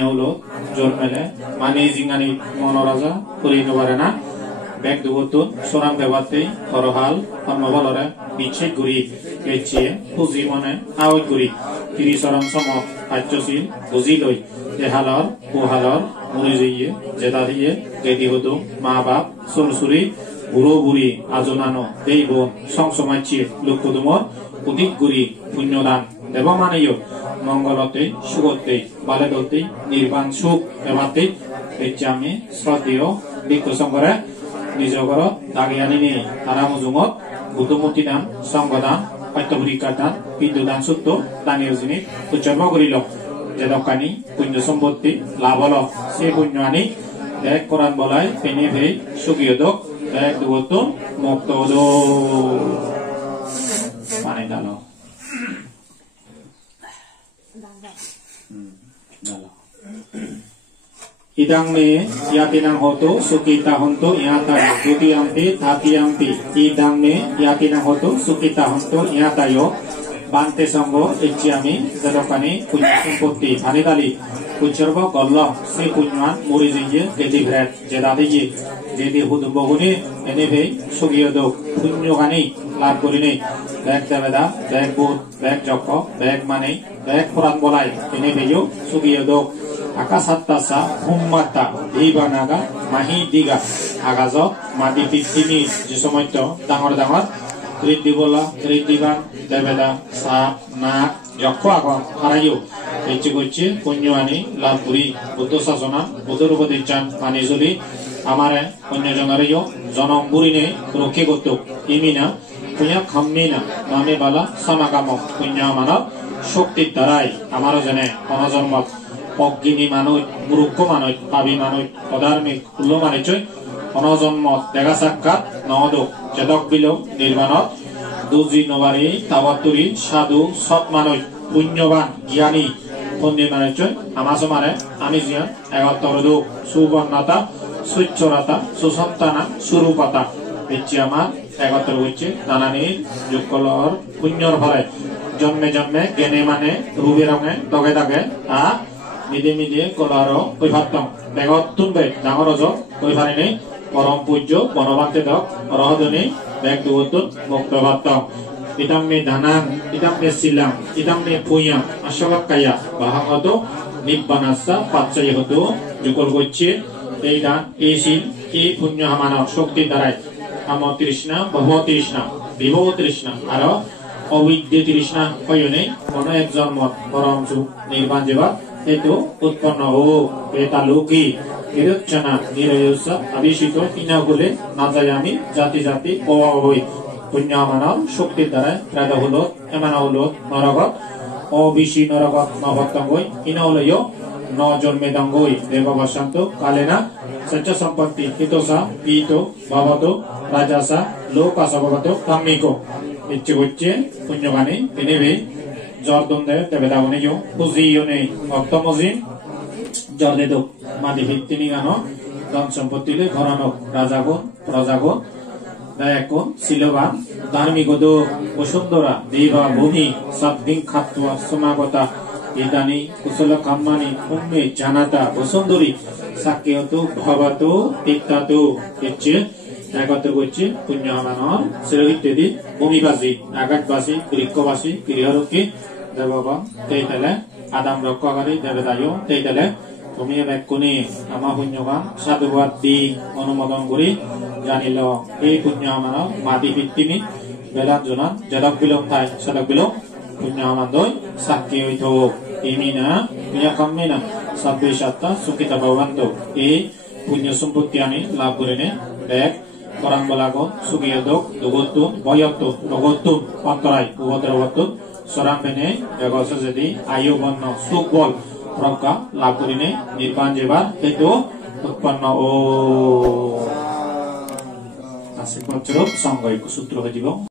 holo jolmele mani jingani monoraja kurino barena bek dugutun soram bebate korohal panmabalore biche guri leche puji mone awi guri tiri soram somo ajjosil buziloi dehalor puhalor murijiye jedadiye gedi hudu ma bap sursuri বুড়ো বুড়ি আজনানো দেব সংসমাচ্ছি লোকদুমর উদিক গুরি পুণ্যদান দেব মানেয় মঙ্গলতে সুগতে বালেদতে নির্বাণ সুখ এবাতে আমি শ্রদ্ধেয় বিক্ষ সংঘরে নিজ ঘর দাগে আনি নিয়ে তারা মজুমত বুদ্ধমূর্তি দান সংঘদান পাঠ্যপরীক্ষা দান বিদ্যুদান সত্য দানীয় জিনিস উৎসর্গ করিল যে দোকানি পুণ্য সম্পত্তি লাভ হল সে পুণ্য আনি এক কোরআন বলায় পেনে ভে সুখীয় দোক এক দুগতন মুক্ত দো মানে ডালো idang me yakinang hoto sukita honto yatayo dutiyampi tatiyampi idang me yakinang hoto sukita honto yatayo bante sanggo ecciami jadokani punya সম্পত্তি anidali ucerbo gollo se punyuan murijiye gedi bret jedadiye gedi huduboguni enebe sugiyodok punyogani লাভ করিনে bag দেবেদা bag বুধ bag যক্ষ bag মানে bag পুরাণ বলাই এনে বেজো সুগিয়দক আকাশাত্তাসা হুম্মাত্তা দিবানাগা মাহি দিগা আগাজ মাদি পৃথিবী যে সময়ত ডাঙর ডাঙর ঋদ্ধি বলা ঋদ্ধিবান দেবেদা সাপ নাক যক্ষ আগ হারাইও এচে গচ্ছে পুণ্য আনি লাভ করি বুদ্ধ শাসনা বুদ্ধর উপদেশান মানে যদি আমারে অন্য জনারেও জনম বুড়িনে রক্ষে করত ইমিনা punya khamina name bala samagamo punya mana শক্তির দ্বারাই আমার জনে অনজন্মত অজ্ঞিনী মানুষ মূর্খ মানুষ পাবি মানুষ অধার্মিক কুল মানুষ অনজন্মত দেখা সাক্ষাৎ নদ জেদক বিল নির্বাণত দুজি নবারি তাবাতুরি সাধু সৎ মানুষ পুণ্যবান জ্ঞানী পণ্ডিত মানুষ আমার সমারে আমি জিয়ান এগাত্তর দুঃখ সুবর্ণতা সুচ্ছরতা সুসন্তানা সুরূপতা ইচ্ছে আমার এগাত্তর হচ্ছে নানানি যুগকলর পুণ্যর ফলে জন্মে জন্মে জ্ঞানে মানে রূপে রঙে দগে দাগে মিদে মিদে কলার কৈভাত্তম বেগত তুনবে ডাঙর অজ কৈভারিনে পরম পূজ্য বনবান্তে দক রহদনি বেগ দুগতুন মুক্ত ভাত্তম ইতামে দানাং ইতামে সিলাম ইতামে পুইয়া আশাবাক কায়া বাহাগত নিব্বানাসা পাচ্চাই হতো যুগল হচ্ছে এই দান এই শিল এই পুণ্য হামানব শক্তির দ্বারাই কাম তৃষ্ণা ভব তৃষ্ণা বিভব তৃষ্ণা আর অবিদ্যে তৃষ্ণা হয়নে কোন এক জন্ম পরম সুখ নির্বাণ যেবা হেতু উৎপন্ন হোক বেতালুকি নিরুচ্ছনা নিরয়স্য আবিষিত ইনাগুলে না যাই আমি জাতি জাতি অভাব হই পুণ্য মানব শক্তির দ্বারা প্রায় হল এমানা হল নরগত অবিষি নরগত নভক্তঙ্গই ইনা হলয় ন জন্মে দঙ্গই দেববশান্ত কালেনা সচ্চ সম্পত্তি হিতসা গীতো ভবতো রাজাসা লোকাসা ভবতো কাম্মিকো ইচ্ছে হচ্ছে পুণ্যগানে এনেবে জর্দন্দে দেবেদাবনিজ পুজিয়নে অক্তমজিন জর্দেদ মাদি ভিত্তিনি গান ধন সম্পত্তিলে ঘরানক রাজাগণ প্রজাগণ দয়াগণ শিলবান ধার্মিকদ বসুন্ধরা দেবা ভূমি সাতদিন খাত্তুয়া সমাগতা ইদানি কুশল কাম্মানি পুণ্যে জানাতা বসুন্ধরী সাক্ষ্যতু ভবতু তিক্তাতু ইচ্ছে একত্র করছে পুণ্য হামানর শিরোহিত্যদি ভূমিবাসী আঘাতবাসী বৃক্ষবাসী গৃহরক্ষী দেবগণ তেইতালে আদাম রক্ষাকারী দেবদায় তেইতালে তুমি ব্যাকুনি আমা পুণ্যগান সাধুবাদ দি অনুমোদন করি জানিল এই পুণ্য হামানর মাদি ভিত্তিনি বেলাত জনান জেদক বিলম থাই সেদক বিলম পুণ্য হামান দই সাক্ষী হইত ইমিনা পুণ্য কাম্মিনা সাব্বে সাত্তা সুখিতা ভবন্ত এই পুণ্য সম্পত্তি আনি লাভ করিনে এক কোরআন বলাগন সুগিয়দক দুগতুন বয়তুন রগতুন অন্তরাই উপদ্রবতুন সরামবেনে জগৎ যদি আয়ু বর্ণ সুখ বল প্রজ্ঞা লাভ করিনে নির্বাণ যেবার হেতু উৎপন্ন ও আশীর্বাদ স্বরূপ সংজ্ঞায়িক সূত্র হয়ে যাব।